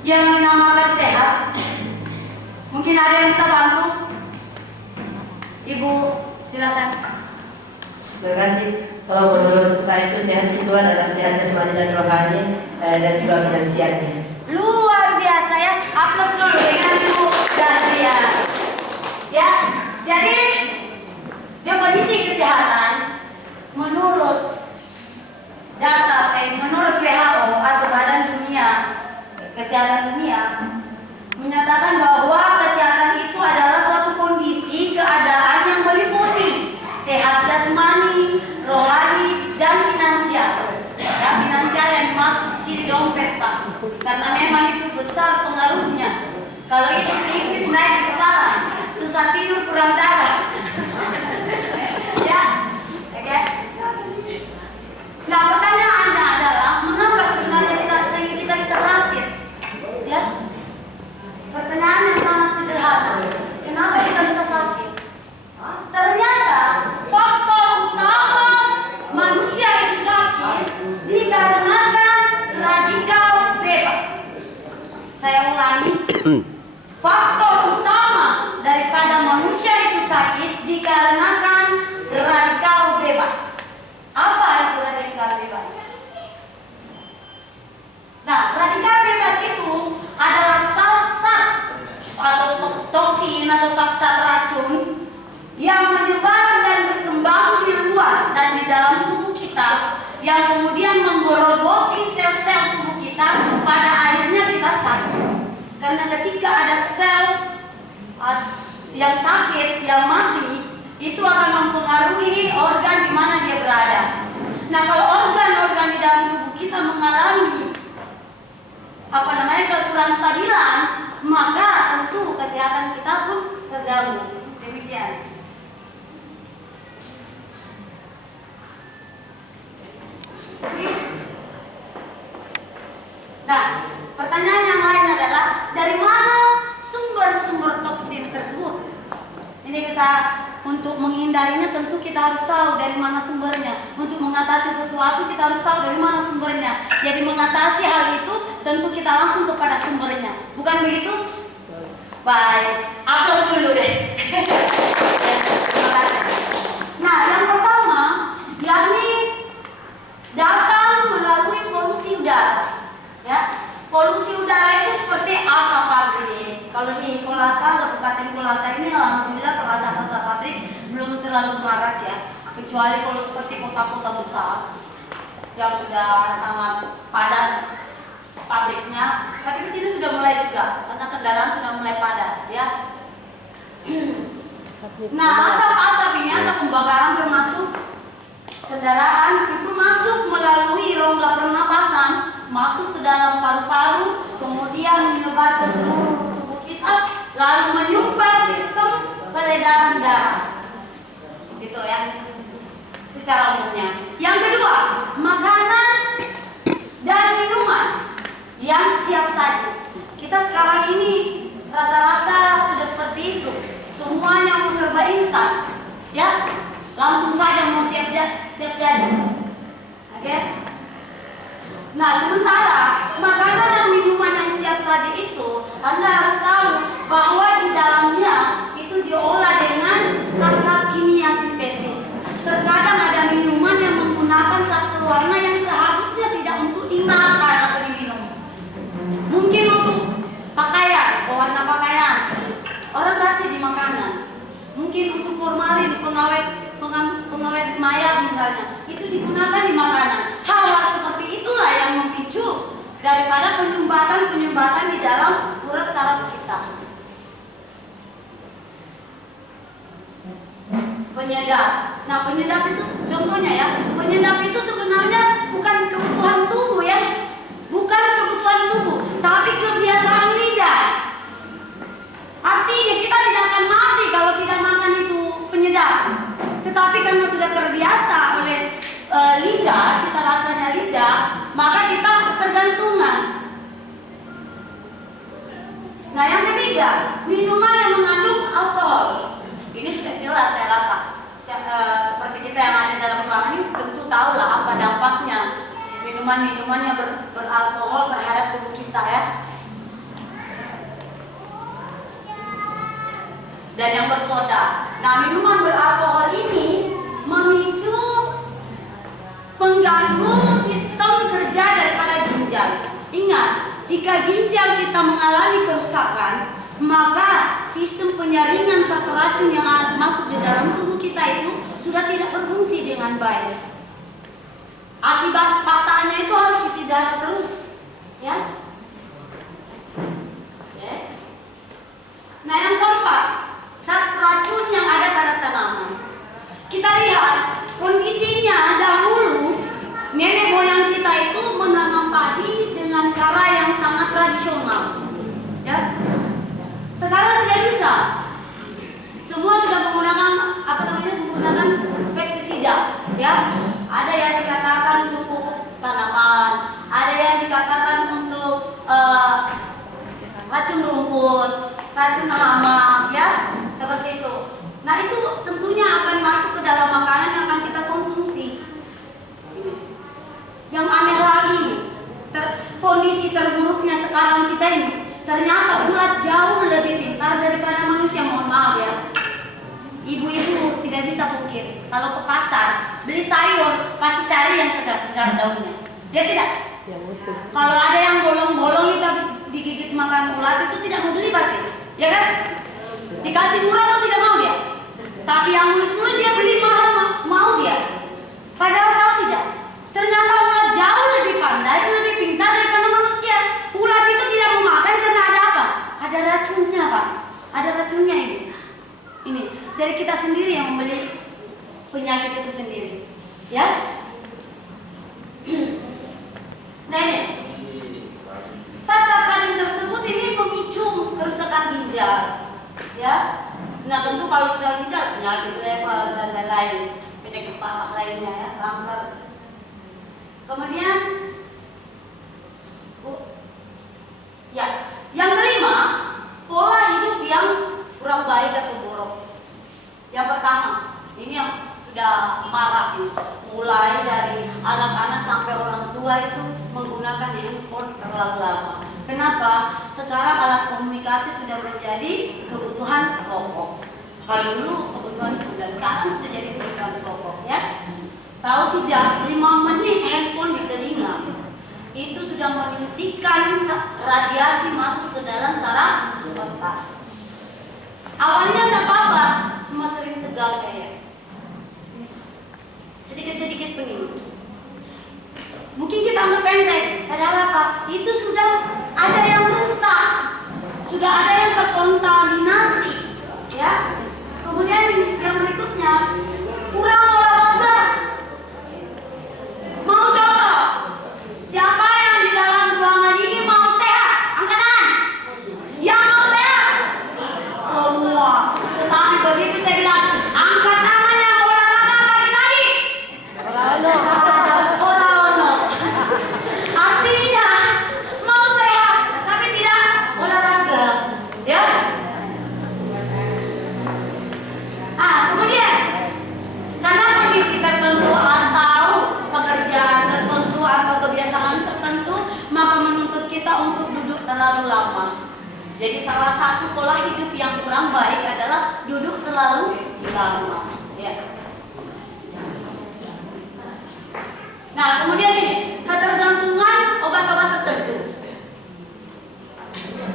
yang dinamakan sehat. Mungkin ada yang bisa bantu? Ibu, silakan. Terima kasih. Kalau menurut saya itu sehat itu adalah sehat jasmani dan rohani dan juga finansialnya. Luar biasa ya. Aplaus dulu dengan Ibu Dahlia. Ya, jadi definisi kesehatan menurut menurut WHO atau Badan Dunia Kesehatan Dunia menyatakan bahwa kesehatan itu adalah suatu kondisi keadaan yang meliputi sehat jasmani, rohani, dan finansial. Ya, finansial yang dimaksud di dompet, Pak, karena memang itu besar pengaruhnya. Kalau itu tipis naik di kepala, susah tidur, kurang darah. Ya, oke. Nah, pertanyaannya adalah mengapa sebenarnya kita sakit? Ya, pertanyaan yang sangat sederhana. Kenapa kita bisa sakit? Ternyata faktor utama manusia itu sakit dikarenakan radikal bebas. Saya ulangi. Faktor utama daripada manusia itu sakit dikarenakan radikal bebas. Apa itu radikal bebas? Nah, radikal bebas itu adalah zat-zat atau toksin atau zat-zat racun yang menyebar dan berkembang di luar dan di dalam tubuh kita, yang kemudian menggerogoti sel-sel tubuh kita, pada akhirnya kita sakit. Karena ketika ada sel yang sakit, yang mati, itu akan mempengaruhi organ di mana dia berada. Nah, kalau organ-organ di dalam tubuh kita mengalami kekurangan stabilan, maka tentu kesehatan kita pun terganggu. Demikian. Nah, pertanyaan yang lain adalah dari mana sumber-sumber toksin tersebut? Ini kita untuk menghindarinya tentu kita harus tahu dari mana sumbernya. Untuk mengatasi sesuatu kita harus tahu dari mana sumbernya. Jadi mengatasi hal itu tentu kita langsung kepada sumbernya. Bukan begitu? Baik, aplaus dulu deh. Terima kasih. Nah, yang pertama yakni datang melalui polusi udara. Ya, polusi udara itu seperti asap pabrik. Kalau di Kolaka, Kabupaten Kolaka ini alhamdulillah kalau asap-asap pabrik belum terlalu marak ya. Kecuali kalau seperti kota-kota besar yang sudah sangat padat pabriknya. Tapi di sini sudah mulai juga karena kendaraan sudah mulai padat ya. Nah, asap-asap ini, asap pembakaran termasuk kendaraan itu masuk melalui rongga pernapasan, masuk ke dalam paru-paru, kemudian menyebar ke seluruh tubuh kita, lalu menyumbat sistem peredaran darah. Gitu ya, secara umumnya. Yang kedua, makanan dan minuman yang siap saji. Kita sekarang ini rata-rata sudah seperti itu. Semuanya mau serba instan, ya, langsung saja mau siap jadi. Oke? Nah, sementara makanan dan minuman yang siap saji itu, Anda harus tahu bahwa di dalamnya itu diolah dengan zat-zat kimia sintetis. Terkadang ada minuman yang menggunakan zat pewarna yang seharusnya tidak untuk dimakan atau diminum. Mungkin untuk pakaian, pewarna pakaian, orang kasih di makanan. Mungkin untuk formalin, pengawet mayat misalnya, itu digunakan di makanan. Hal-hal seperti itulah yang memicu daripada penyumbatan di dalam urat saraf kita. Penyedap. Nah, penyedap itu contohnya ya. Penyedap itu sebenarnya bukan kebutuhan tubuh ya. Bukan kebutuhan tubuh, tapi kebiasaan lidah. Artinya kita tidak akan mati kalau tidak makan itu penyedap. Tetapi karena sudah terbiasa oleh lidah, cita rasanya lidah, maka kita ketergantungan. Nah, yang ketiga, minuman yang mengandung alkohol. Ini sudah jelas saya rasa. Seperti kita yang ada dalam ruangan ini tentu tahu lah apa dampaknya minuman-minuman yang beralkohol terhadap tubuh kita ya. dan yang bersoda. Nah, minuman beralkohol ini memicu mengganggu sistem kerja daripada ginjal. Ingat, jika ginjal kita mengalami kerusakan, maka sistem penyaringan satu racun yang masuk di dalam tubuh kita itu sudah tidak berfungsi dengan baik. Akibat fatalnya itu harus cuci darah terus, ya. Nah, yang keempat, zat racun yang ada pada tanaman. Kita lihat kondisinya dahulu nenek moyang kita itu menanam padi dengan cara yang sangat tradisional, ya. Sekarang tidak bisa. Semua sudah menggunakan pestisida, ya. Ada yang dikatakan untuk pupuk tanaman, ada yang dikatakan untuk racun rumput, racun hama, ya, seperti itu. Nah, itu tentunya akan masuk ke dalam makanan yang akan kita konsumsi. Yang aneh lagi, kondisi terburuknya sekarang kita ini, ternyata ulat jauh lebih pintar daripada manusia. Mohon maaf ya, ibu-ibu tidak bisa pungkiri. Kalau ke pasar beli sayur pasti cari yang segar-segar daunnya, ya tidak? Kalau ada yang bolong-bolong itu habis digigit makan ulat itu tidak mau beli pasti, ya kan? Dikasih murah mau tidak mau dia. Tapi yang mulus-mulus dia beli mahal, mau dia. Padahal tahu tidak, ternyata ulat jauh lebih pandai, lebih pintar daripada manusia. Ulat itu tidak mau makan karena ada apa? Ada racunnya, Pak. Ada racunnya ini. Ini. Jadi kita sendiri yang membeli penyakit itu sendiri, ya. Nah, ini zat-zat racun tersebut ini memicu kerusakan ginjal, ya. Nah, tentu kalau sudah ginjal, penyakit lever dan lain-lain, penyakit parah lainnya, ya, kanker. Kemudian, ya, yang kelima, pola hidup yang kurang baik atau buruk. Yang pertama, ini yang sudah marak ini, mulai dari anak-anak sampai orang tua itu menggunakan handphone terlalu lama. Kenapa? Sekarang alat komunikasi sudah menjadi kebutuhan pokok. Kalau dulu kebutuhan sekedar, sekarang sudah jadi kebutuhan pokok, ya. Tahu tidak, 5 menit handphone di telinga itu sudah menghentikan radiasi masuk ke dalam saraf otak. Awalnya tak apa-apa, cuma sering tegal kayak sedikit-sedikit pening. Mungkin kita anggap pendek, padahal apa? Itu sudah ada yang rusak, sudah ada yang terkontaminasi, ya. Kemudian yang berikutnya, kurang olahraga. Mau contoh? Siapa yang di dalam ruangan ini mau sehat? Angkat tangan. Yang mau sehat? Semua. Tetapi begitu saya bilang, angkat tangan yang olahraga pagi tadi. Orang. Artinya mau sehat, tapi tidak olahraga, ya. Kemudian karena kondisi tertentu atau pekerjaan tertentu atau kebiasaan tertentu, maka menuntut kita untuk duduk terlalu lama. Jadi salah satu pola hidup yang kurang baik adalah duduk terlalu lama, ya. Nah, kemudian ini ketergantungan obat-obat tertentu.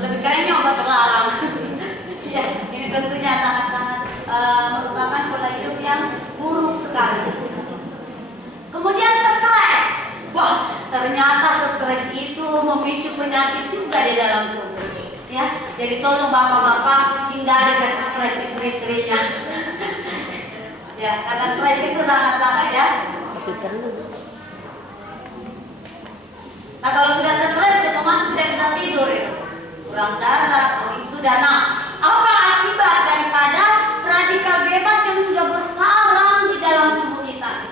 Lebih kerennya obat terlarang. Ya, ini tentunya sangat-sangat merupakan pola hidup yang buruk sekali. Kemudian stres. Wah, ternyata stres itu memicu penyakit juga di dalam tubuh, ya. Jadi tolong bapak-bapak hindari kasih stres istri-istrinya. Ya, karena stres itu sangat-sangat, ya. Nah, kalau sudah stres otomatis tidak bisa tidur, ya. Kurang darah, sudah. Nah, apa akibat daripada radikal bebas yang sudah bersarang di dalam tubuh kita?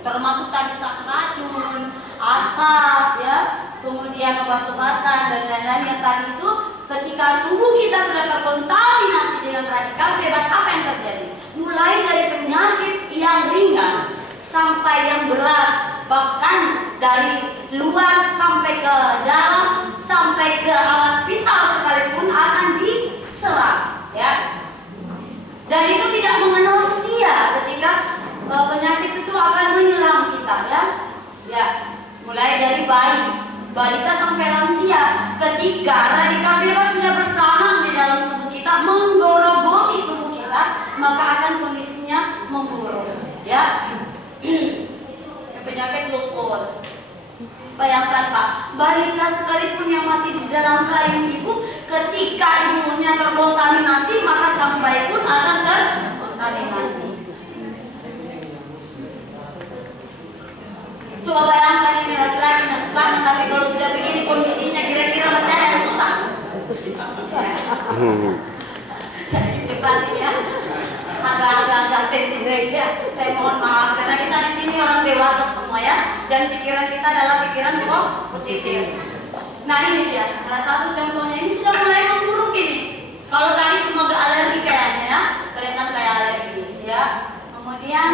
Termasuk tadi zat racun, asap, ya, kemudian obat-obatan dan lain-lain yang tadi itu. Ketika tubuh kita sudah terkontaminasi dengan radikal bebas, apa yang terjadi? Mulai dari penyakit yang ringan sampai yang berat, bahkan dari luar sampai ke dalam, sampai ke alat vital sekalipun akan diserang, ya. Dan itu tidak mengenal usia ketika penyakit itu akan menyerang kita, ya. Ya, mulai dari bayi, balita sampai lansia. Ketika radikal bebas sudah bersarang di dalam tubuh kita, menggerogoti tubuh kita, maka akan kondisinya memburuk, ya. Penyakit lupus. Bayangkan Pak, balita sekalipun yang masih di dalam rahim ibu, ketika ibunya terkontaminasi, maka sang bayi pun akan terkontaminasi. Coba bayangkan ini laki-laki nasukan, tapi kalau sudah begini kondisinya, kira-kira masih ada yang suka? Saya cepat ini ya, agak sensitif ya. Saya mohon maaf karena kita di sini orang dewasa semua ya, dan pikiran kita adalah pikiran positif. Nah ini dia, salah satu contohnya ini sudah mulai memburuk ini. Kalau tadi cuma ke alergi kayaknya ya, kelihatan kayak alergi ya. Kemudian,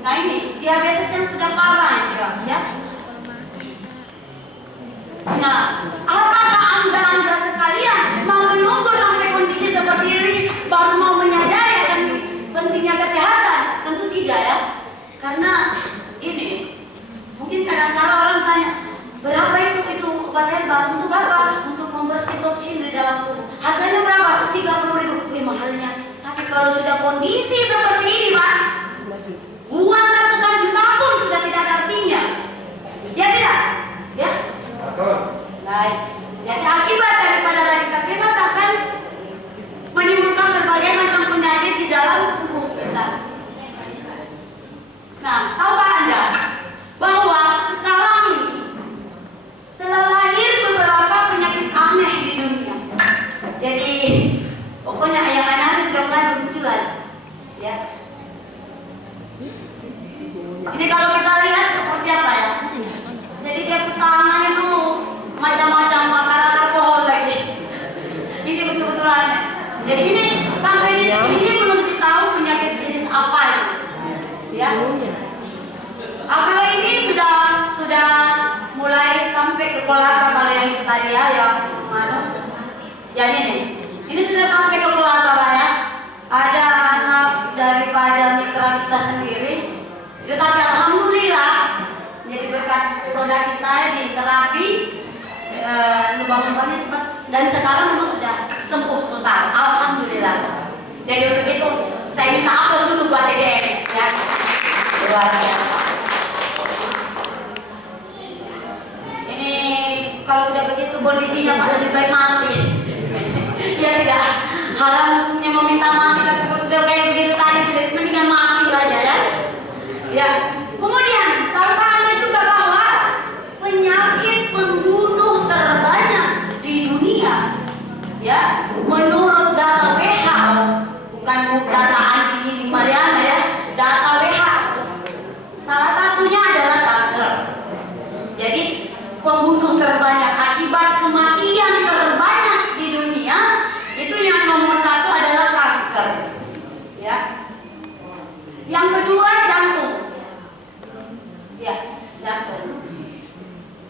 nah ini diabetes yang sudah parah ya. Nah, apakah anda sekalian mau menunggu sampai kondisi seperti ini baru mau menyadari akan pentingnya kesehatan? Tentu tidak ya. Karena gini, mungkin kadang-kadang orang tanya, berapa itu obat herbal untuk apa? Untuk membersih toksin di dalam tubuh. Harganya berapa? 30.000. Wih, mahalnya. Tapi kalau sudah kondisi seperti ini, Pak, uang ratusan juta pun sudah tidak ada artinya. Ya tidak? Ya? Baik. Jadi akibat daripada radikal bebas akan menimbulkan berbagai macam penyakit di dalam tubuh kita. Nah, tahukah Anda bahwa sekarang ini telah lahir beberapa penyakit aneh di dunia. Jadi pokoknya yang aneh sudah mulai bermunculan, ya. Ini kalau kita lihat seperti apa ya? Jadi dia tangan itu macam-macam akar-akar pohon lagi. Ini betul-betul aneh. Jadi ini sampai ini belum tahu penyakit jenis apa itu. Ya. Akar ini sudah mulai sampai ke kolaka kalau yang itu tadi ya, yang mana? Ya ini sudah sampai ke kolaka Pak ya. Ada anak daripada mitra kita sendiri. Tetapi alhamdulillah, jadi berkat produk kita di terapi lubang-lubangnya cepat dan sekarang memang sudah sembuh total. Alhamdulillah. Jadi untuk itu saya minta aplaus dulu buat DDM ya. Luar biasa. Ini kalau sudah begitu kondisinya Pak lebih baik mati. Ya tidak. Haram hukumnya meminta mati, tapi kalau sudah kayak begitu tadi mendingan mati saja ya. Ya. Kemudian tahukah Anda juga bahwa penyakit pembunuh terbanyak di dunia ya menurut data WHO, bukan data anti Mariana ya, data WHO, salah satunya adalah kanker. Jadi pembunuh terbanyak akibat kematian terbanyak di dunia itu yang nomor 1 adalah kanker ya. Yang kedua jantung ya, jantung.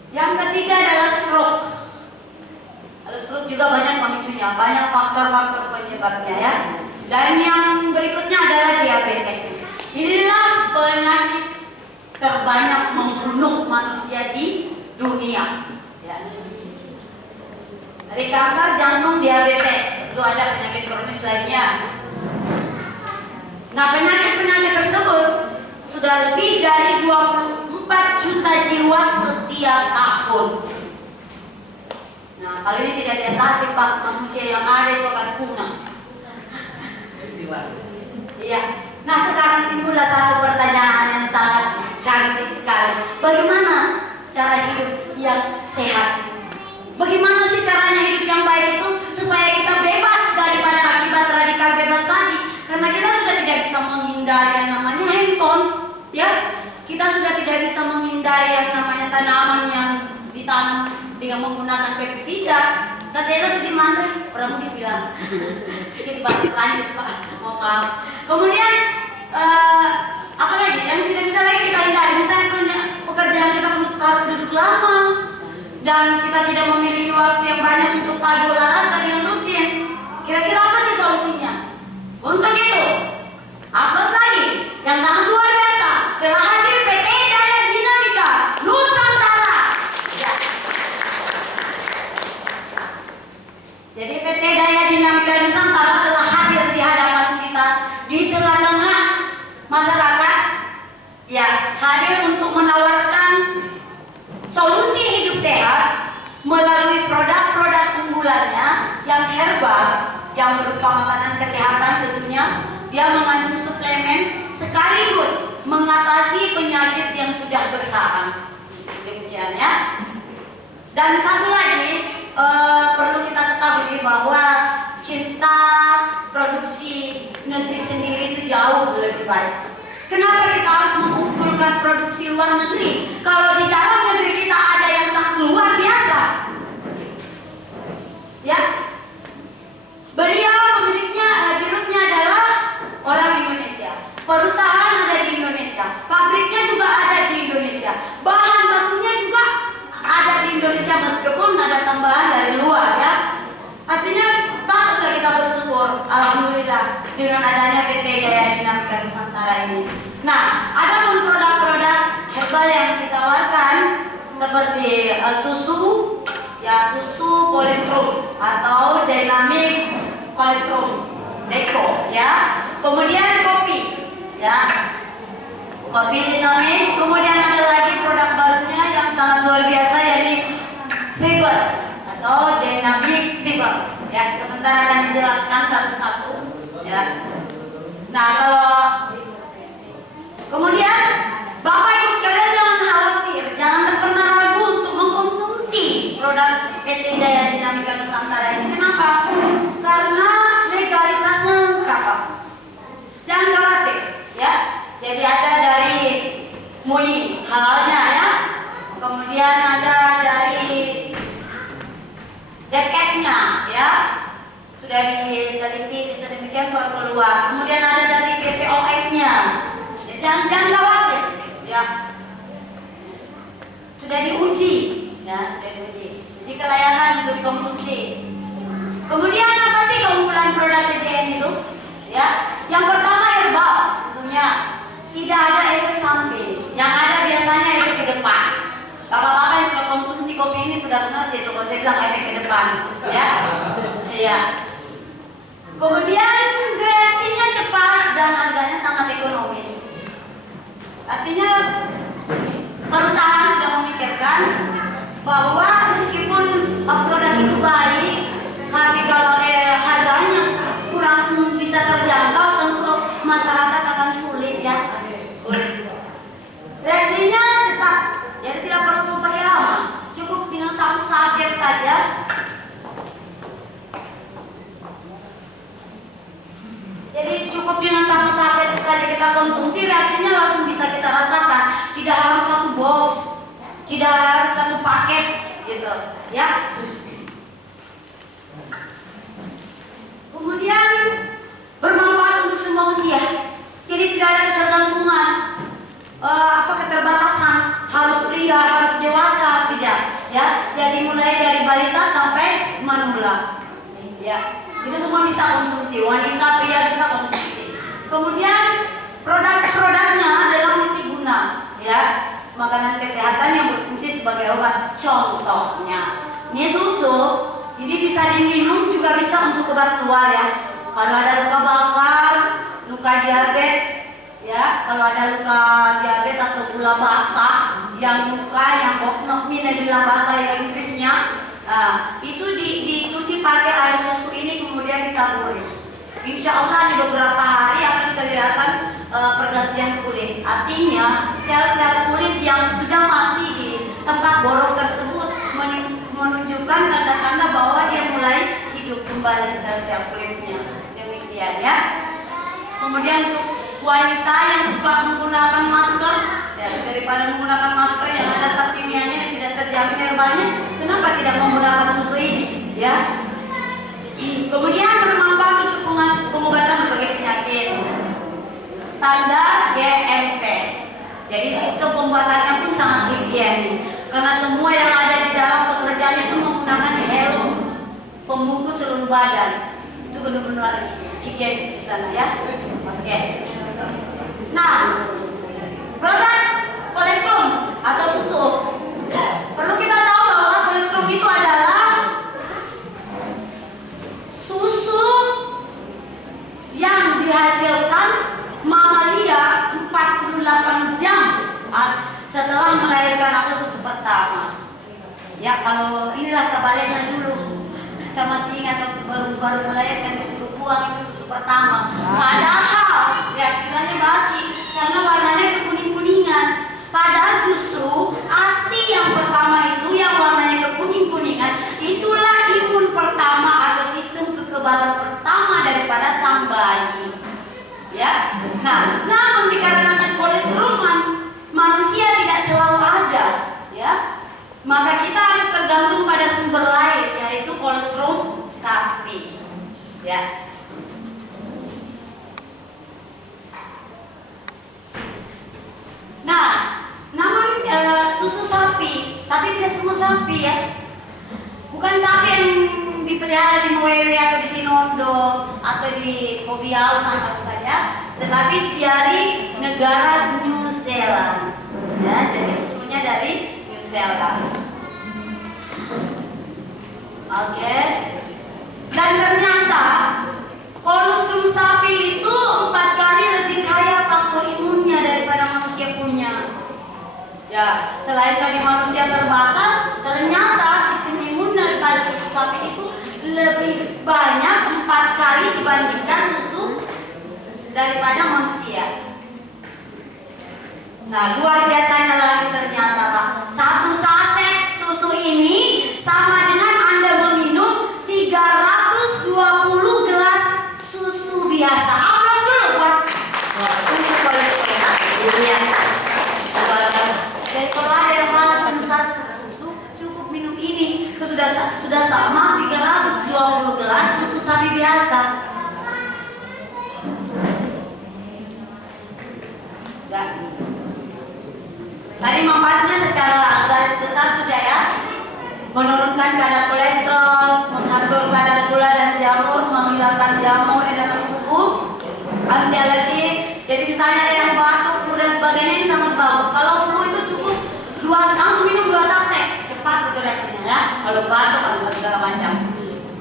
Yang ketiga adalah stroke. Kalau stroke juga banyak pemicunya, banyak faktor-faktor penyebabnya ya. Dan yang berikutnya adalah diabetes. Inilah penyakit terbanyak membunuh manusia di dunia. Ya. Dari kanker, jantung, diabetes, itu ada penyakit kronis lainnya. Nah, penyakit-penyakit tersebut sudah lebih dari 24 juta jiwa setiap tahun. Nah, kalau ini tidak diatasi Pak, manusia yang ada itu akan punah. Iya. Nah, sekarang timbullah satu pertanyaan yang sangat cantik sekali. Bagaimana cara hidup yang sehat? Bagaimana sih caranya hidup yang baik itu supaya kita bebas daripada akibat radikal bebas tadi? Karena kita sudah tidak bisa menghindari yang namanya handphone, ya. Kita sudah tidak bisa menghindari yang namanya tanaman yang ditanam dengan menggunakan pestisida. Tadi itu gimana? Orang mungkin bilang itu bahasa Prancis Pak, mohon maaf. Kemudian apa lagi yang tidak bisa lagi kita hindari? Misalnya pekerjaan kita harus duduk lama dan kita tidak memiliki waktu yang banyak untuk pagi olahraga dengan rutin. Kira-kira apa sih solusinya? Untuk itu yang sangat luar biasa. Telah hadir PT Daya Dinamika Nusantara. Ya. Jadi PT Daya Dinamika Nusantara telah hadir di hadapan kita di tengah-tengah masyarakat. Ya, hadir untuk menawarkan solusi hidup sehat melalui produk-produk unggulannya yang herbal, yang berupa makanan kesehatan tentunya. Dia mengandung suplemen sekaligus mengatasi penyakit yang sudah bersarang. Demikian ya. Dan satu lagi perlu kita ketahui bahwa cinta produksi negeri sendiri itu jauh lebih baik. Kenapa kita harus mengunggulkan produksi luar negeri kalau di dalam negeri kita ada yang sangat luar biasa? Ya, beliau pemiliknya, dirutnya adalah orang Indonesia. Perusahaan ada di Indonesia, pabriknya juga ada di Indonesia, bahan bakunya juga ada di Indonesia meskipun ada tambahan dari luar ya. Artinya patutlah kita bersyukur, alhamdulillah dengan adanya PT Daya Dinamika Nusantara ini. Nah, ada pun produk-produk herbal yang ditawarkan seperti susu, ya susu kolesterol atau dynamic kolesterol, DECO ya. Kemudian kopi, ya kopi dinamik. Kemudian ada lagi produk barunya yang sangat luar biasa yaitu fiber atau dynamic fiber. Ya, sebentar akan dijelaskan satu-satu. Ya. Nah, kalau kemudian Bapak Ibu sekalian jangan khawatir, jangan pernah ragu untuk mengkonsumsi produk PT Daya Dinamika Nusantara ini. Kenapa? Karena legalitasnya lengkap. Jangan khawatir, ya. Jadi ada dari MUI halalnya ya. Kemudian ada dari Depkesnya ya, sudah diteliti sedemikian baru keluar. Kemudian ada dari BPOM-nya. Jangan khawatir ya, sudah diuji ya, sudah diuji. Jadi kelayakan untuk dikonsumsi. Kemudian apa sih keunggulan produk TDN itu? Ya, yang pertama herbal tentunya, tidak ada efek samping. Yang ada biasanya efek ke depan. Bapak-bapak yang sudah konsumsi kopi ini sudah ngerti itu kalau saya bilang efek ke depan, ya. Iya. Kemudian reaksinya cepat dan harganya sangat ekonomis. Artinya perusahaan sudah memikirkan bahwa meskipun produk itu baik, tapi kalau harganya kurang bisa terjangkau, tentu masyarakat akan sulit ya, sulit. Reaksinya cepat. Jadi tidak perlu pakai lama, cukup dengan satu saset saja. Jadi cukup dengan satu saset saja kita konsumsi, reaksinya langsung bisa kita rasakan. Tidak harus satu box, tidak harus satu paket, gitu, ya. Kemudian bermanfaat untuk semua usia. Jadi tidak ada ketergantungan. Keterbatasan harus pria, harus dewasa, tidak ya. Jadi mulai dari balita sampai manula ya, itu semua bisa konsumsi, wanita pria bisa konsumsi. Kemudian produk-produknya adalah multiguna ya, makanan kesehatan yang berfungsi sebagai obat. Contohnya ini susu, ini bisa diminum juga bisa untuk obat tua ya. Kalau ada luka bakar, luka diabetes ya, kalau ada luka diabetes atau gula basah, yang luka, yang boknok ini dalam bahasa Inggrisnya, itu dicuci pakai air susu ini kemudian ditaburi. Insya Allah di beberapa hari akan kelihatan pergantian kulit. Artinya sel-sel kulit yang sudah mati di tempat borok tersebut menunjukkan tanda-tanda bahwa dia mulai hidup kembali sel-sel kulitnya. Demikian ya. Kemudian untuk wanita yang suka menggunakan masker, ya, daripada menggunakan masker yang ada zat kimianya yang tidak terjamin herbalnya, kenapa tidak menggunakan susu ini? Ya. Kemudian bermanfaat untuk pengobatan berbagai penyakit. Standar GMP. Jadi sistem pembuatannya pun sangat higienis. Karena semua yang ada di dalam pekerjaan itu menggunakan helm pembungkus seluruh badan. Itu benar-benar higienis di sana ya. Oke. Nah, produk kolesterol atau susu. Perlu kita tahu bahwa kolesterol itu adalah susu yang dihasilkan mamalia 48 jam setelah melahirkan atau susu pertama. Ya, kalau inilah kebaliknya dulu. Saya masih ingat waktu baru melahirkan disuruh buang itu susu pertama. Padahal ya kiranya basi karena warnanya kekuning-kuningan. Padahal justru ASI yang pertama itu yang warnanya kekuning-kuningan itulah imun pertama atau sistem kekebalan pertama daripada sang bayi. Ya. Nah, namun dikarenakan kolesterol manusia tidak selalu ada, ya. Maka kita harus tergantung pada sumber lain yaitu kolesterol sapi. Ya. Nah, namun susu sapi, tapi tidak semua sapi ya. Bukan sapi yang dipelihara di Mwewe atau di Tinondo atau di Kobiau sama bukan ya, tetapi dari negara New Zealand. Ya, jadi susunya dari New Zealand. Oke. Dan ternyata kolostrum sapi itu 4 kali lebih kaya faktor imunnya daripada manusia punya. Ya, selain tadi manusia terbatas, ternyata sistem imun daripada susu sapi itu lebih banyak 4 kali dibandingkan susu daripada manusia. Nah, luar biasanya lagi ternyata Pak. 1 saset susu ini sama dengan Anda meminum 320 gelas susu biasa. Aplaus dulu buat susu kolesterol biasa. Jadi kalau ada yang malas minum susu, cukup minum ini. Sudah sama 320 gelas susu sapi biasa. Ya. Tadi manfaatnya secara garis besar sudah ya. Menurunkan kadar kolesterol, mengatur kadar gula dan jamur, menghilangkan jamur di dalam tubuh, anti alergi. Jadi misalnya ada yang batuk, flu dan sebagainya ini sangat bagus. Kalau flu itu cukup langsung minum 2 saset, cepat itu reaksinya ya. Kalau batuk atau segala macam.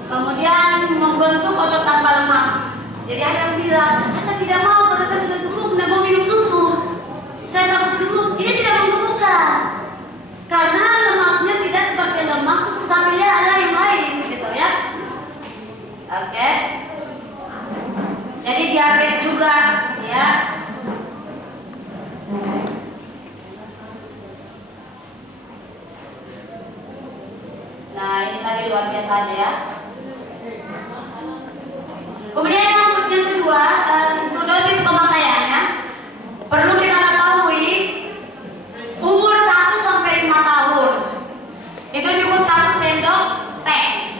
Kemudian membentuk otot tanpa lemak. Jadi ada yang bilang, saya tidak mau karena saya sudah gemuk, tidak mau minum susu. Saya takut gemuk. Ini tidak menggemukkan. Karena lemaknya tidak seperti lemak susu sapi ada yang lain gitu ya. Oke. Jadi diabetes juga ya. Nah, ini tadi luar biasa aja ya. Kemudian yang kedua, untuk dosis pemakaiannya perlu kita ketahui umur 1 sampai 5 tahun itu cukup 1 sendok teh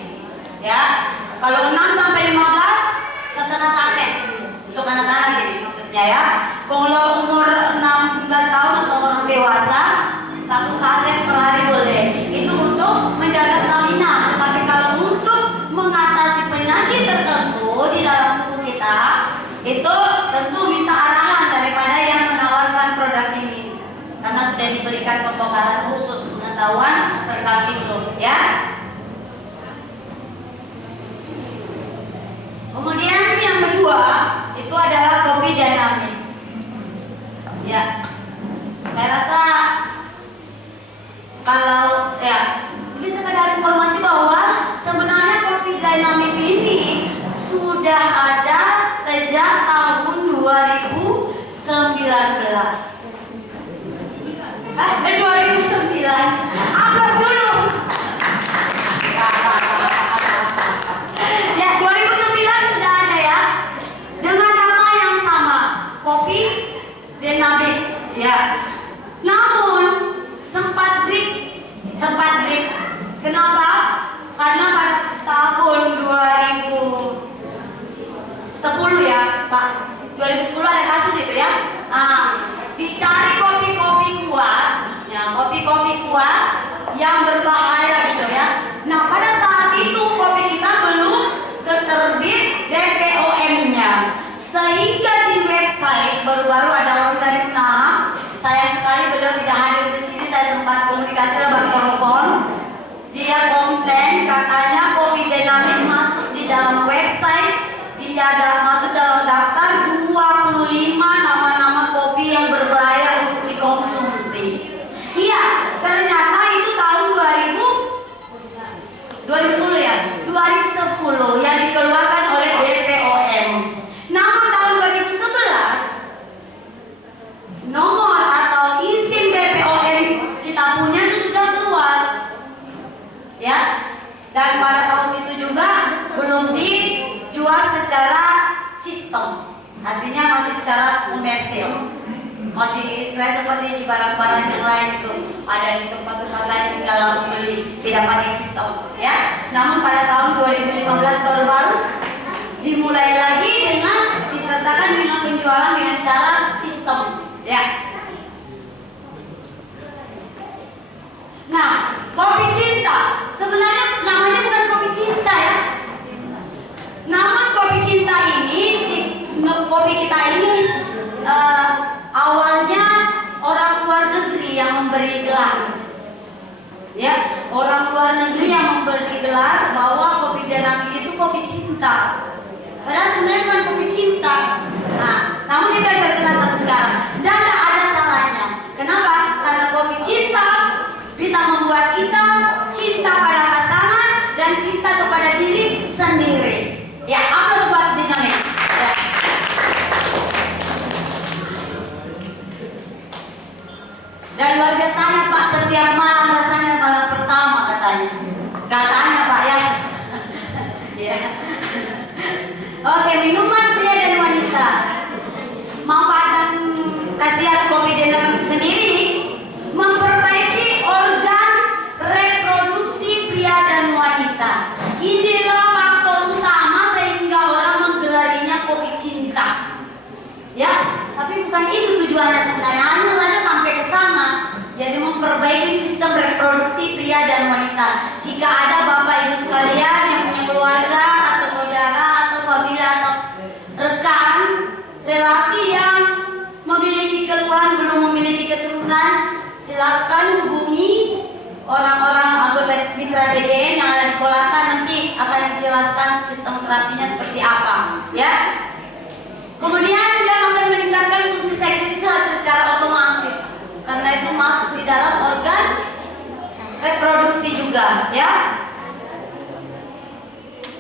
ya. Kalau 6 sampai 15 setengah saset untuk anak-anak ini maksudnya ya. Kalau umur 16 tahun atau orang dewasa 1 saset per hari boleh. Itu untuk menjaga stamina. Tetapi kalau untuk mengatasi penyakit tertentu di dalam tubuh kita itu tentu minta arahan daripada yang menawarkan produk ini. Karena sudah diberikan pembekalan khusus pengetahuan tentang itu ya. Kemudian yang kedua itu adalah kopi dynamic ya. Saya rasa kalau ya bisa ada informasi bahwa sebenarnya kopi dynamic ini sudah ada sejak tahun 2019. 2009. Aplaus dulu. Ya, 2009 sudah ada ya. Dengan nama yang sama, kopi dynamic ya. Namun sempat break. Kenapa? Karena pada tahun 2010 ya, Pak. 2010 ada kasus itu ya. Dicari kopi-kopi kuat, ya kopi beliau tidak hadir di sini, saya sempat komunikasi lewat telepon. Dia komplain katanya kopi Dynamic masuk di dalam website, dia ada masuk dalam daftar 25 nama-nama kopi yang berbahaya untuk dikonsumsi. Iya, ternyata itu tahun 2010 ya, 2010 yang dikeluarkan oleh BPOM. Namun tahun 2011 nomor atau izin BPOM kita punya itu sudah keluar, ya. Dan pada tahun itu juga belum dijual secara sistem, artinya masih secara komersil, masih seperti di barang-barang yang lain itu ada di tempat-tempat lain tinggal langsung beli, tidak pakai sistem, ya. Namun pada tahun 2015 baru-baru dimulai lagi dengan disertakan dengan penjualan dengan cara sistem, ya. Nah, kopi cinta sebenarnya namanya bukan kopi cinta, ya. Namun kopi cinta ini, kopi kita ini awalnya orang luar negeri yang memberi gelar, ya. Orang luar negeri yang memberi gelar bahwa kopi Dynamic itu kopi cinta. Padahal sebenarnya bukan kopi cinta. Nah, namun itu yang kita sampai sekarang. Dan tidak ada salahnya. Kenapa? Karena kopi cinta bisa membuat kita cinta pada pasangan dan cinta kepada diri sendiri. Ya, apa buat Dynamic? Ya. Dan luar biasanya Pak, setiap malam rasanya malam pertama katanya. Katanya Pak, ya. Ya. Oke, minuman pria dan wanita. Manfaat dan khasiat kopi Dynamic sendiri memperbaiki organ reproduksi pria dan wanita. Inilah faktor utama sehingga orang menggelarinya kopi cinta. Ya, tapi bukan itu tujuannya sebenarnya, hanya saja sampai ke sana. Jadi memperbaiki sistem reproduksi pria dan wanita. Jika ada bapak ibu sekalian yang punya keluarga atau saudara atau famili atau rekan relasi yang memiliki keluhan belum memiliki keturunan, silakan hubungi orang-orang anggota mitra DDN yang ada di Kolaka, nanti akan dijelaskan sistem terapinya seperti apa, ya. Kemudian dia akan meningkatkan fungsi seks secara otomatis karena itu masuk di dalam organ reproduksi juga, ya.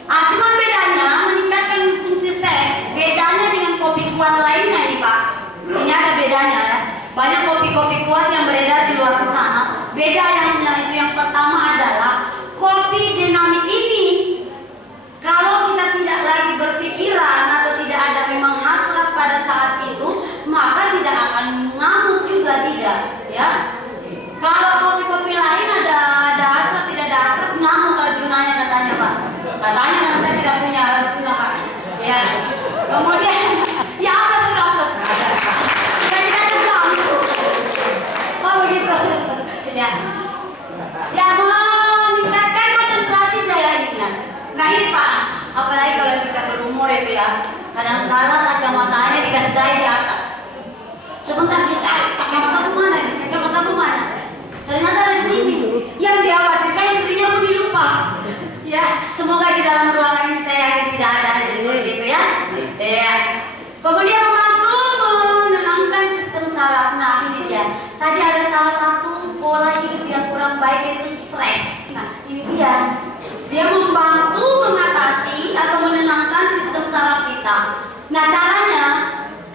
Cuma bedanya meningkatkan fungsi seks, bedanya dengan kopi kuat lainnya nih Pak. Ini ada bedanya, ya. Banyak kopi-kopi kuat yang beredar di luar sana. Beda yang itu yang pertama adalah kopi Dynamic ini, kalau kita tidak lagi berpikiran atau tidak ada memang hasrat pada saat itu, maka tidak akan ngamuk juga, tidak, ya. Kalau kopi-kopi lain ada hasrat, tidak ada hasrat, ngamuk Arjunanya katanya Pak. Katanya karena saya tidak punya Arjuna Pak, ya. Kemudian ya apa saya tidak terganggu. Oh begitu, ya. Ya, meningkatkan konsentrasi daya ingat. Nah ini Pak, apalagi kalau kita berumur itu, ya. Kadang-kadang kacamatanya dikasih daya di atas. Sebentar dicari kacamata kemana ya? Kacamata kemana? Ternyata ada di sini. Yang dikhawatirkan istrinya pun dilupa. Ya, semoga di dalam ruangan ini saya yakin tidak ada seperti itu, ya. Ya. Kemudian membantu menenangkan sistem saraf. Nah ini dia. Tadi ada salah satu pola hidup yang kurang baik yaitu stres. Nah ini dia. Dia membantu mengatasi atau menenangkan sistem saraf kita. Nah caranya,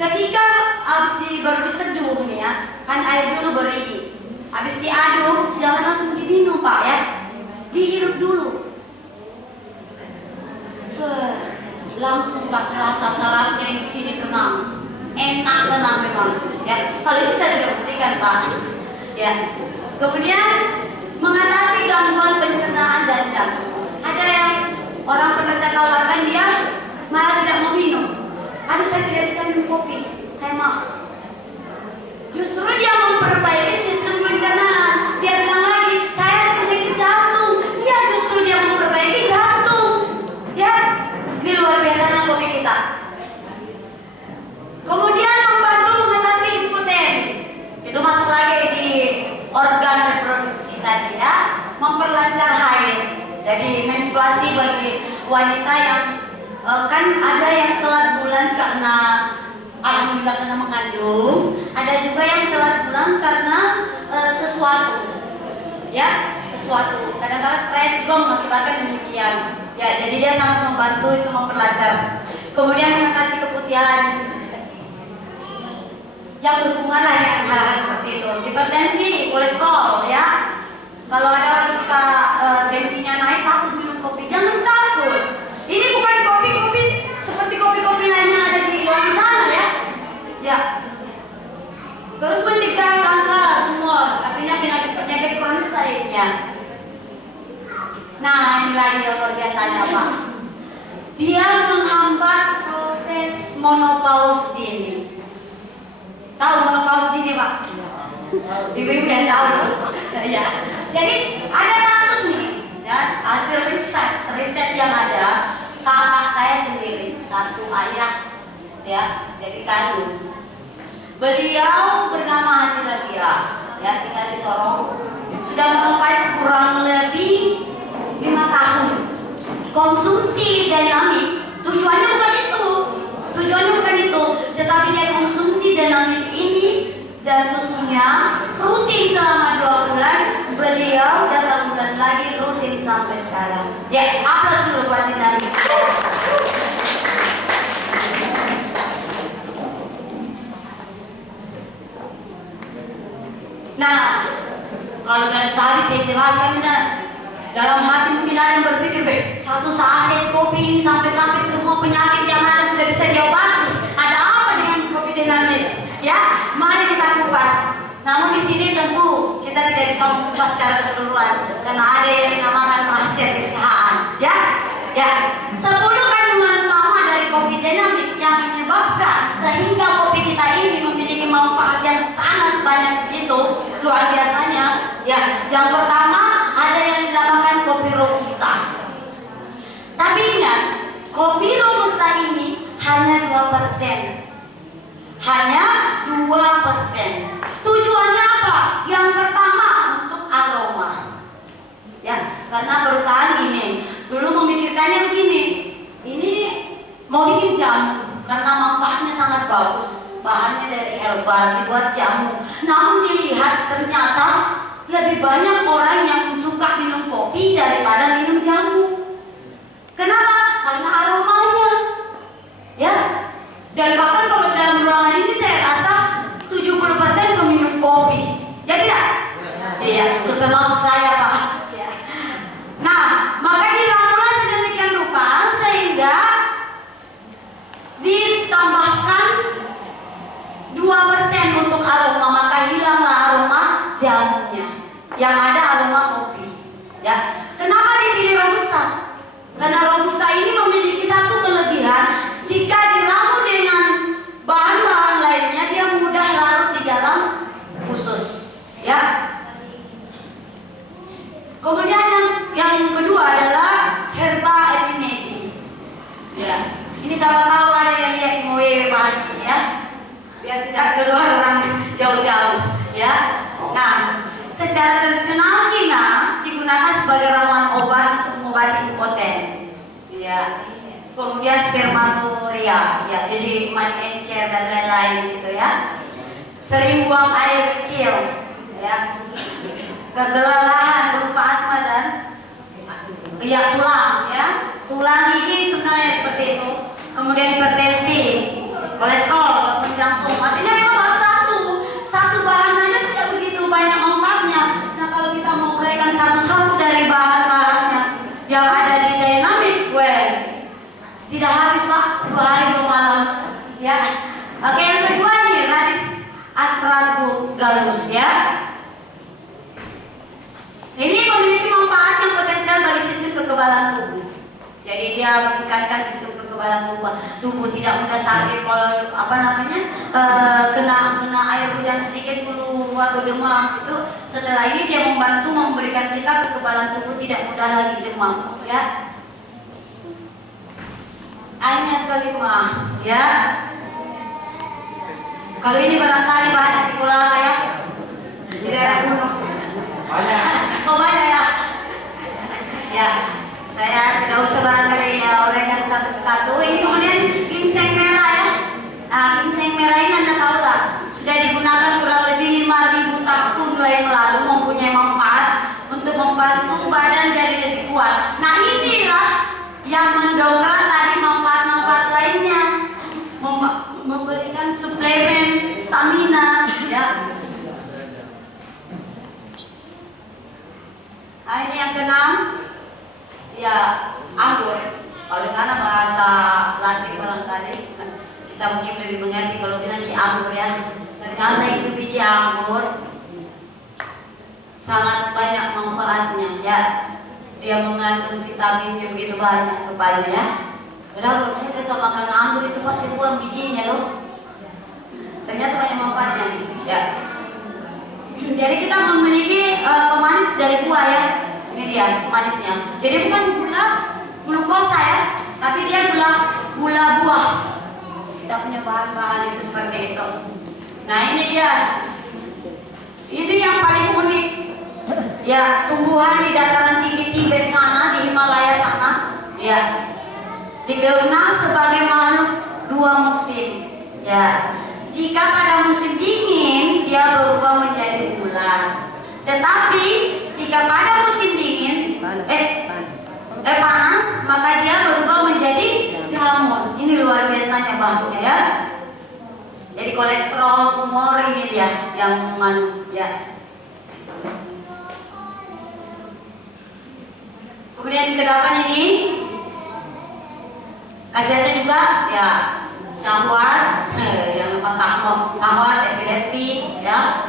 ketika habis baru diseduh nih, ya, kan air dulu baru ini. Habis diaduk, jangan langsung diminum Pak, ya. Dihirup dulu. Langsung Pak terasa sarafnya di sini tenang. Enak tenang memang. Ya, kalau itu saya sudah buktikan Pak. Ya. Kemudian mengatasi gangguan pencernaan dan jantung. Ada yang orang pernah saya tawarkan, dia malah tidak mau minum. Aduh saya tidak bisa minum kopi, saya mau. Justru dia memperbaiki sistem pencernaan. Dia bilang lagi, saya ada penyakit jantung. Ya justru dia memperbaiki jantung. Ya, ini luar biasanya kopi kita. Kemudian membantu mengatasi impoten. Itu masuk lagi di tadi ya, memperlancar haid. Jadi menstruasi bagi wanita yang kan ada yang telat bulan karena alhamdulillah karena mengandung, ada juga yang telat bulan karena sesuatu, ya sesuatu. Kadang-kadang stres juga mengakibatkan demikian. Ya, jadi dia sangat membantu itu memperlancar. Kemudian mengatasi keputihan yang berhubungan lah dengan hal-hal seperti itu. Hipertensi, kolesterol, ya. Kalau ada orang suka tensinya naik takut minum kopi, jangan takut. Ini bukan kopi-kopi seperti kopi-kopi lainnya ada di luar sana ya. Ya. Terus mencegah kanker, tumor, artinya penyakit kronis lainnya. Nah, ini lagi yang luar biasanya Pak. Dia menghambat proses menopause dini. Tahu menopause dini Pak? Ibu-ibu yang tahu. Ya. Jadi ada kasus nih, ya, hasil riset yang ada. Kakak saya sendiri, satu ayah, ya, jadi kandung. Beliau bernama Haji Rabia, ya, tinggal di Sorong. Sudah menopause kurang lebih 5 tahun. Konsumsi dinamik, tujuannya bukan itu, tetapi dia konsumsi dinamik ini dan susunya rutin selama 2 bulan. Beliau datang bulan lagi rutin sampai sekarang. Ya, aplaus dulu buat dinamik. Nah, kalau dari tadi saya jelaskan dalam hati mungkin ada yang berpikir, satu saset kopi ini sampai-sampai semua penyakit yang ada sudah bisa diobati. Ada apa dengan kopi dinamik? Ya, mari kita kupas. Namun di sini tentu kita tidak bisa mengupas secara keseluruhan karena ada yang dinamakan rahasia perusahaan. Ya, 10 kandungan utama dari kopi dinamik yang menyebabkan sehingga kopi kita ini memiliki manfaat yang sangat banyak begitu luar biasanya. Ya, yang pertama ada yang dinamakan kopi robusta. Tapi ingat, kopi robusta ini hanya 2%. Hanya 2%. Tujuannya apa? Yang pertama untuk aroma. Ya, karena perusahaan gini, dulu memikirkannya begini. Ini mau bikin jamu karena manfaatnya sangat bagus. Bahannya dari herbal dibuat jamu. Namun dilihat ternyata lebih banyak orang yang suka minum kopi daripada minum jamu. Kenapa? Karena aromanya. Ya. Dan bahkan kalau dalam ruangan ini saya rasa 70% peminum kopi. Ya tidak? Iya, termasuk saya Pak. Ya. Nah, maka diramulah sedemikian rupa sehingga ditambahkan 2% untuk aroma, maka hilanglah aroma jamunya. Yang ada aroma kopi. Ya. Kenapa dipilih robusta? Karena robusta ini memiliki satu kelebihan. Jika diramu dengan bahan-bahan lainnya, dia mudah larut di dalam usus. Ya. Kemudian yang kedua adalah herba epimedi. Ya. Ini siapa tahu ada yang lihat moe bahan ini ya. Biar tidak keluar orang jauh-jauh. Ya. Nah, secara tradisional Cina digunakan sebagai ramuan obat untuk mengobati impoten. Ya. Kemudian spermatoria, ya, jadi mani encer dan lain-lain gitu ya. Sering buang air kecil, ya. Kegelelahan berupa asma dan ya tulang, ya. Tulang gigi sebenarnya seperti itu. Kemudian hipertensi, kolesterol, gangguan jantung. Artinya memang baru satu bahan saja sudah begitu banyak manfaatnya. Nah, kalau kita mau uraikan satu-satu dari bahan-bahannya yang ada di dinamik, tidak habis Pak, 2 hari 2 malam. Ya. Oke, yang kedua nih, radix astragalus ya. Ini memiliki manfaat yang potensial bagi sistem kekebalan tubuh. Jadi dia meningkatkan sistem kekebalan tubuh, tidak mudah sakit kalau kena air hujan sedikit dulu atau demam itu. Setelah ini dia membantu memberikan kita kekebalan tubuh, tidak mudah lagi demam ya. Yang kelima, ya. Kalau ini barangkali bahan antikolera ya, di daerah gunung. Banyak. Oh narkobanya ya. Ya, saya tidak usah barangkali ya uraikan satu persatu. Ini kemudian ginseng merah ya. Nah, ginseng merah ini Anda tahu lah, sudah digunakan kurang lebih 5.000 tahun yang lalu, mempunyai manfaat untuk membantu badan jadi lebih kuat. Nah, inilah yang mendongkrak tadi manfaat-manfaat lainnya, memberikan suplemen stamina ya. Nah, ini yang keenam ya, anggur. Kalau sana bahasa Latin barangkali kita mungkin lebih mengerti kalau bilang anggur ya. Ternyata itu biji anggur sangat banyak manfaatnya ya. Dia mengandung vitamin yang begitu banyak rupanya ya. Padahal kalau saya biasa makan anggur itu pasti buang bijinya loh. Ternyata banyak manfaatnya ya. Jadi kita memiliki pemanis dari buah ya. Ini dia pemanisnya. Jadi bukan gula glukosa ya, tapi dia gula buah. Kita punya bahan-bahan itu seperti itu. Nah, ini dia. Ini yang paling unik. Ya, tumbuhan di dataran tinggi Tibet sana, di Himalaya sana, ya, dikenal sebagai makhluk dua musim. Ya, jika pada musim dingin dia berubah menjadi ular, tetapi jika pada musim dingin, panas, maka dia berubah menjadi jamur. Ini luar biasanya bahannya ya. Jadi kolesterol, tumor ini dia yang mengandung ya. Kemudian ke-8 ini khasiatnya juga ya, syahwat, yang lepas syahwat, epilepsi ya,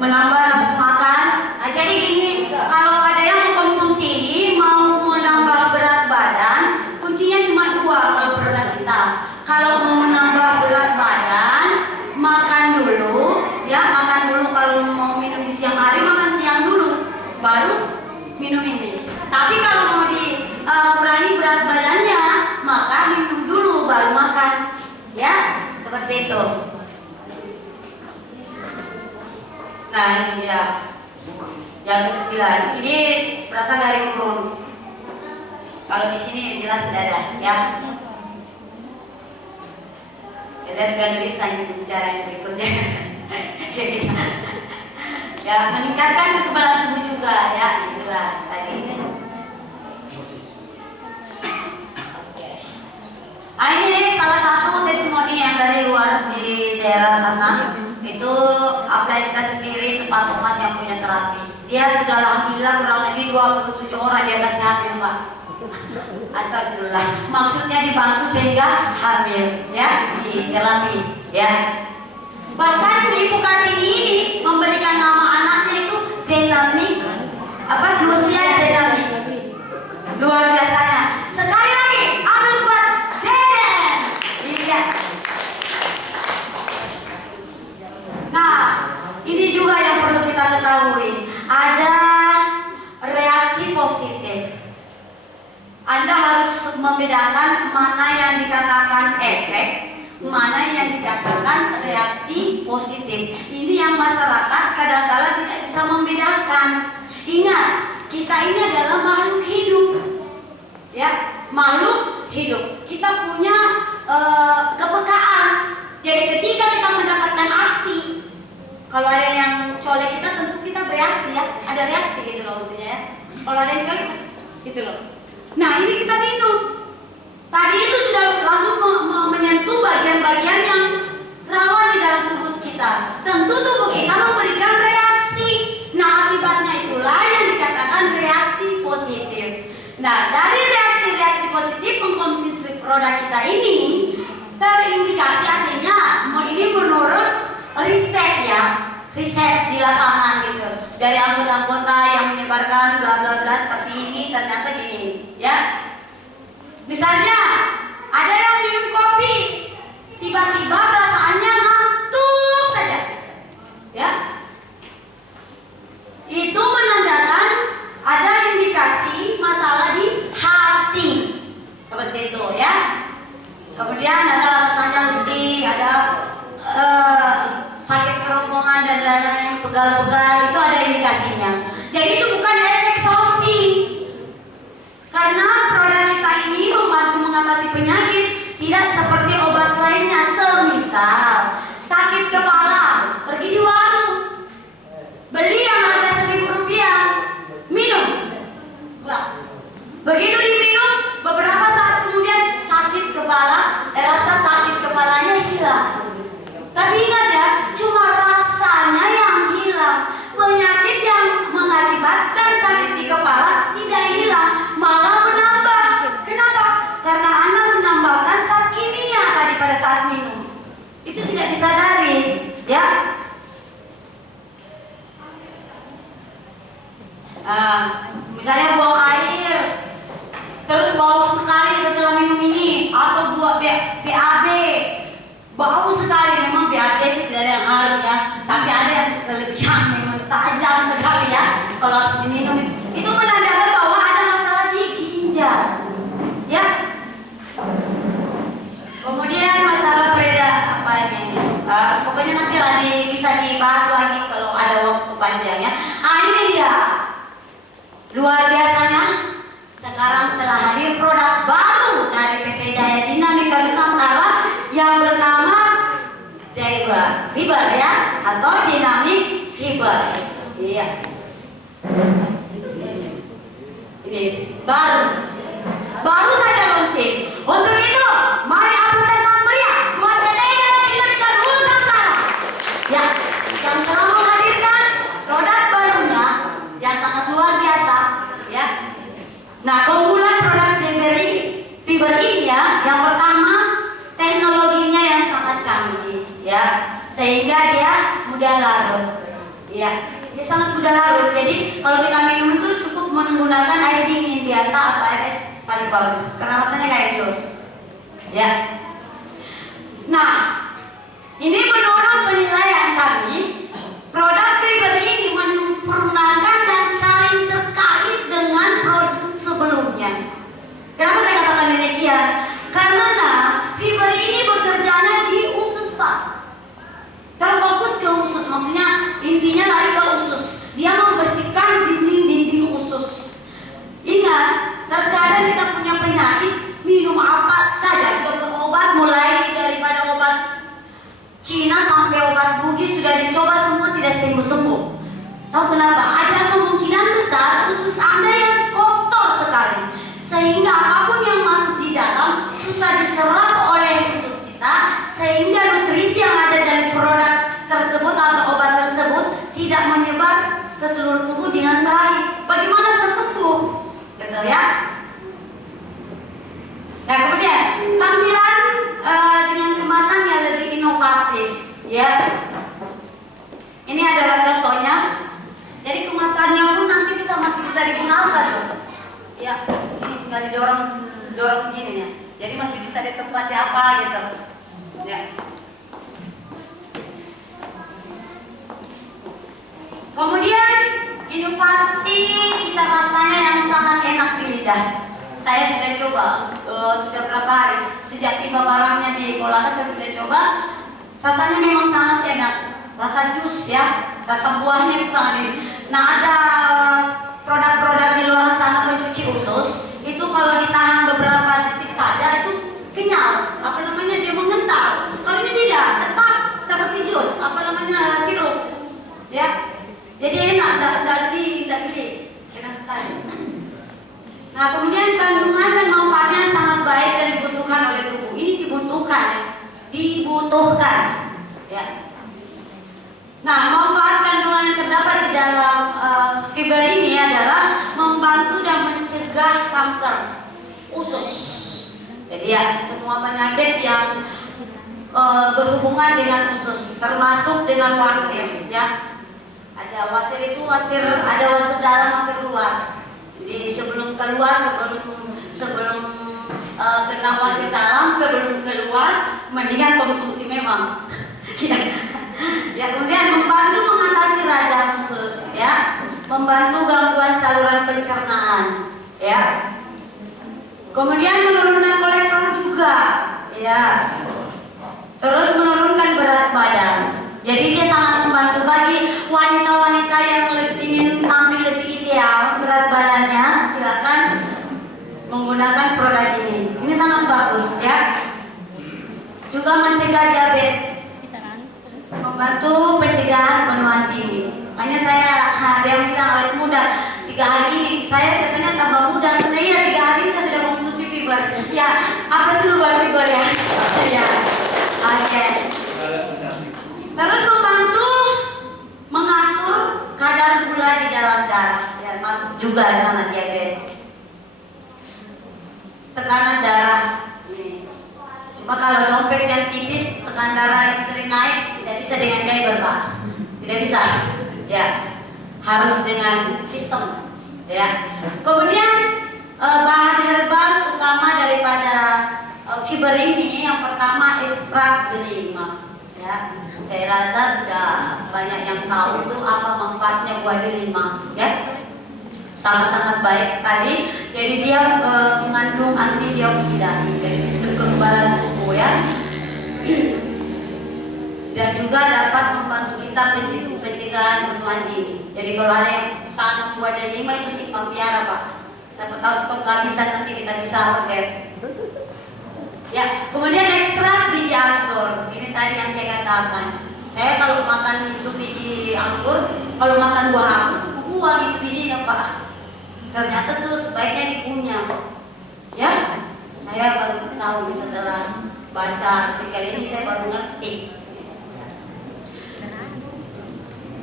menambah nafsu makan. Nah, jadi gini, kalau ada yang mengkonsumsi ini mau menambah berat badan, kuncinya cuma dua kalau produk kita. Kalau mau menambah berat badan, makan dulu ya, makan dulu. Kalau mau minum di siang hari, makan siang dulu, baru minum ini. Tapi kalau mau dikurangi berat badannya, maka minum dulu baru makan. Ya, seperti itu. Nah, ini dia. Yang ke-9. Ini berasal dari kurun. Kalau di sini jelas tidak ada, ya. Saya lihat juga tulisan di bicara yang berikutnya. Ya, meningkatkan kekebalan tubuh juga, ya. Itulah tadi. Ini salah satu testimoni yang dari luar di daerah sana. Itu apply kita sendiri, tempat Thomas yang punya terapi. Dia sudah alhamdulillah kurang lebih 27 orang dia kasih hamil, Pak. Astagfirullah. Maksudnya dibantu sehingga hamil, ya, di terapi, ya. Bahkan Ibu Kartini ini memberikan nama anaknya itu Denami, Nursia Denami. Luar biasanya. Sekali lagi, ambil buat Deden. Iya. Nah, ini juga yang perlu kita ketahui. Ada reaksi positif. Anda harus membedakan mana yang dikatakan efek, mana yang dikatakan reaksi positif. Ini yang masyarakat kadang-kala tidak bisa membedakan. Ingat, kita ini adalah makhluk hidup. Ya, makhluk hidup. Kita punya kepekaan. Jadi ketika kita mendapatkan aksi, kalau ada yang colek kita, tentu kita bereaksi ya. Ada reaksi gitu loh maksudnya ya. Kalau ada yang colek gitu loh. Nah, ini kita minum. Tadi itu sudah langsung menyentuh bagian-bagian yang rawan di dalam tubuh kita. Tentu tubuh kita memberikan reaksi. Nah, akibatnya itulah yang dikatakan reaksi positif. Nah, dari reaksi-reaksi positif mengkonsumsi produk kita ini terindikasi, artinya ini menurut riset ya, riset di lapangan gitu, dari anggota-anggota yang menyebarkan bla bla bla seperti ini, ternyata gini ya. Misalnya ada yang minum kopi, tiba-tiba perasaannya ngantuk saja ya, itu menandakan ada indikasi masalah di hati seperti itu ya. Kemudian ada rasanya letih, ada sakit kerongkongan dan lain-lain, pegal-pegal, itu ada indikasinya. Jadi itu bukan Misalnya buang air, terus bau sekali setelah minum ini, atau buat BAB, bau sekali. Memang BAB itu tidak ada yang harum ya, tapi ada yang kelebihan, memang tajam sekali ya. Kalau harus diminum itu menandakan bahwa ada masalah di ginjal, ya. Kemudian masalah apa ini? Pokoknya nanti lagi bisa dibahas lagi kalau ada waktu panjangnya. Ini dia. Luar biasanya, sekarang telah hadir produk baru dari PT Daya Dinamika Nusantara yang bernama Fiber ya, atau Dynamic Fiber. Iya. Ini baru saja launching. Untuk itu, mari apresiasi sangat meriah buat PT Daya Dinamika Nusantara. Ya, yang telah menghadirkan produk barunya yang sangat luar biasa. Ya. Nah, keunggulan produk Fiber ini ya, yang pertama teknologinya yang sangat canggih, ya, sehingga dia mudah larut, ya, dia sangat mudah larut. Jadi kalau kita minum itu cukup menggunakan air dingin biasa atau air es paling bagus, karena rasanya kayak jus, ya. Nah, ini menurut penilaian kami, produk Fiber ini menyempurnakan dan saling terkait dengan produk sebelumnya. Kenapa saya katakan demikian? Karena Fiber ini bekerjanya di usus, Pak. Terfokus ke usus, maksudnya intinya lari ke usus. Dia membersihkan dinding-dinding usus. Ingat, terkadang kita punya penyakit, minum apa saja, kita berobat mulai daripada obat Cina sampai obat Bugis sudah dicoba semua tidak sembuh-sembuh. Tahu kenapa? Ada kemungkinan besar usus Anda yang kotor sekali, sehingga apapun yang masuk di dalam susah diserap oleh usus kita, sehingga nutrisi yang ada dari produk tersebut atau obat tersebut tidak menyebar ke seluruh tubuh dengan baik. Bagaimana bisa sembuh? Betul ya? Nah, kemudian tampilan dengan kemasan yang lebih inovatif, ya. Ini adalah contohnya. Jadi kemasannya pun nanti masih bisa digunakan loh. Ya, ini tinggal dorong begini ya. Jadi masih bisa ditempati apa gitu. Ya. Kemudian inovasi cita rasanya yang sangat enak di lidah. Saya sudah coba, sudah berapa hari sejak tiba barangnya di Kolaka saya sudah coba. Rasanya memang sangat enak, rasa jus ya, rasa buahnya itu sangat enak. Nah, ada produk-produk di luar sana pencuci usus itu kalau ditahan beberapa detik saja itu kenyal, dia mengental. Kalau ini tidak, tetap seperti jus, sirup, ya. Jadi enak, tidak geli, enak sekali. Nah, kemudian kandungan dan manfaatnya sangat baik dan dibutuhkan oleh tubuh. Ini dibutuhkan, ya. Nah, manfaat kandungan yang terdapat di dalam Fiber ini adalah membantu dan mencegah kanker usus. Jadi ya, semua penyakit yang berhubungan dengan usus, termasuk dengan wasir, ya. Ada wasir itu ada wasir dalam, wasir luar. Jadi sebelum keluar, sebelum kena wasir dalam, sebelum keluar, mendingan konsumsi memang. Ya, kemudian membantu mengatasi radang usus, ya, membantu gangguan saluran pencernaan, ya. Kemudian menurunkan kolesterol juga, ya. Terus menurunkan berat badan. Jadi dia sangat membantu bagi wanita-wanita yang ingin tampil lebih ideal berat badannya, silakan menggunakan produk ini. Ini sangat bagus, ya. Juga mencegah diabetes, membantu pencegahan penuaan dini. Makanya ada yang bilang awet muda 3 hari ini, saya katanya tambah muda. Karena iya 3 hari ini saya sudah konsumsi Fiber. Ya, apa sih buat Fiber ya? Ya, oke. Terus membantu mengatur kadar gula di dalam darah, ya, masuk juga sana diabetes. Tekanan darah ini. Cuma kalau dompet yang tipis, tekanan darah istri naik, tidak bisa dengan Fiber, Pak. Tidak bisa. Ya, harus dengan sistem. ya. Kemudian bahan herbal utama daripada fiber ini yang pertama ekstrak delima, ya. Saya rasa sudah banyak yang tahu tuh apa manfaatnya buah delima, ya. Sangat-sangat baik sekali. Jadi dia mengandung antioksidan, dari sistem kekebalan tubuh, ya. Dan juga dapat membantu kita pencegahan bunuh diri. Jadi kalau ada yang tanam buah delima itu simpan piara, Pak. Siapa tahu stok kehabisan nanti kita bisa order. Ya, kemudian ekstrak biji anggur. Ini tadi yang saya katakan. Saya kalau makan itu biji anggur, kalau makan buah anggur, buang itu bijinya, Pak. Ternyata tuh sebaiknya dikunyah. Ya, saya baru tahu setelah baca artikel ini, saya baru ngerti.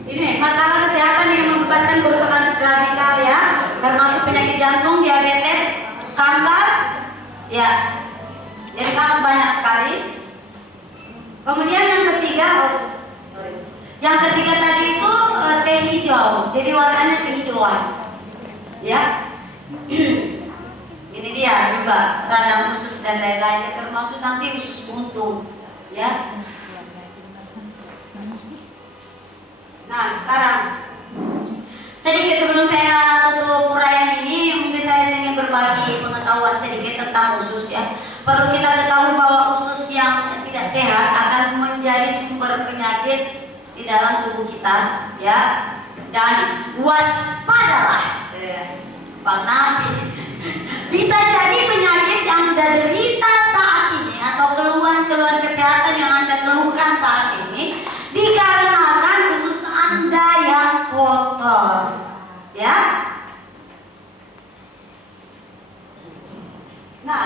Ini masalah kesehatan yang membebaskan kerusakan radikal, ya, termasuk penyakit jantung, diabetes, kanker, ya. Jadi sangat banyak sekali. Kemudian yang ketiga, tadi itu teh hijau. Jadi warnanya kehijauan, ya. Ini dia juga radang usus dan lain-lainnya, termasuk nanti usus buntu, ya. Nah, sekarang sedikit sebelum saya tutup uraian ini, mungkin saya ingin berbagi pengetahuan sedikit tentang usus, ya. Perlu kita ketahui bahwa usus yang tidak sehat akan menjadi sumber penyakit di dalam tubuh kita, ya. Dan waspadalah, karena bisa jadi penyakit yang Anda derita saat ini atau keluhan-keluhan kesehatan yang Anda keluhkan saat ini dikarenakan usus Anda yang kotor, ya. Nah,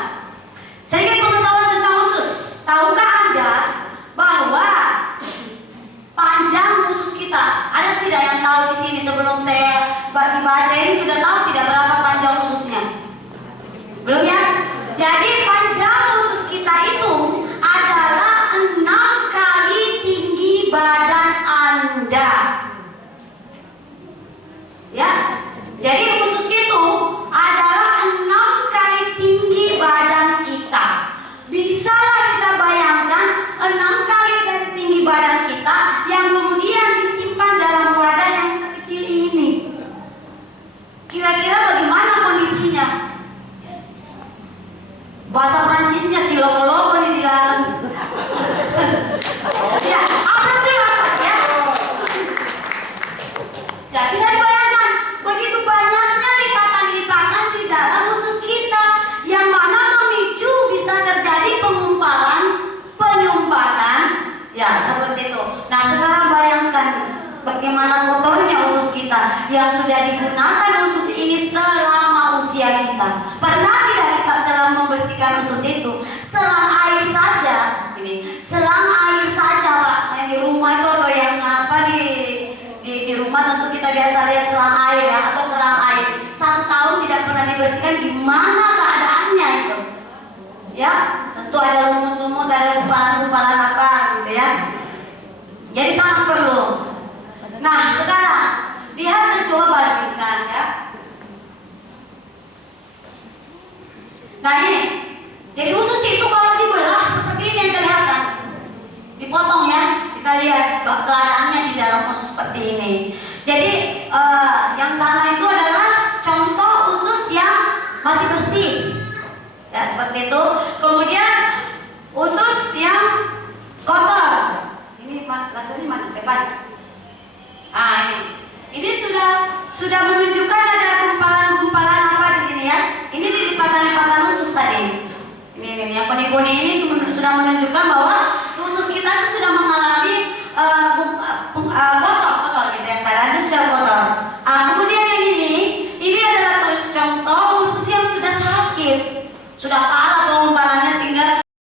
sedikit pengetahuan tentang usus. Tahukah Anda bahwa panjang usus kita? Ada tidak yang tahu di sini sebelum saya dibaca ini sudah tahu tidak berapa panjang ususnya? Belum, ya? Jadi panjang usus kita itu adalah 6 kali tinggi badan Anda. Ya. Jadi usus itu adalah 6 kali tinggi badan kita. Bisalah kita bayangkan 6 kali dari tinggi badan kita yang kemudian disimpan dalam wadah yang sekecil ini. Kira-kira bagaimana kondisinya? Bahasa Prancisnya siloko-loko nih di dalam. Ya, apa sih, ya? Ya, bisa dibayangkan begitu banyaknya lipatan-lipatan di dalam usus kita yang mana memicu bisa terjadi pengumpalan, penyumbatan, ya seperti itu. Nah, sekarang bayangkan bagaimana kotornya usus kita yang sudah digunakan usus ini selama usia kita. Pernah tidak kita telah membersihkan usus itu? Selang air saja, selang air saja, Pak. Yang di rumah itu atau yang apa di rumah tentu kita biasa lihat selang air, ya, atau keran air. 1 tahun tidak pernah dibersihkan, gimana keadaannya itu? Ya, tentu ada lumut-lumut, ada gumpalan-gumpalan apa gitu, ya. Jadi sangat perlu. Nah, sekarang lihat dan coba bandingkan, ya. Nah, ini. Jadi usus itu kalau dibelah seperti ini yang kelihatan. Dipotong, ya. Kita lihat keadaannya di dalam usus seperti ini. Jadi yang sana itu adalah contoh usus yang masih bersih, ya, seperti itu. Kemudian usus yang kotor. Ini lasernya mana? Depan. Ini sudah menunjukkan ada gumpalan-gumpalan apa di sini, ya. Ini di lipatan-lipatan usus tadi. Ini yang kuning-kuning ini sudah menunjukkan bahwa usus kita itu sudah mengalami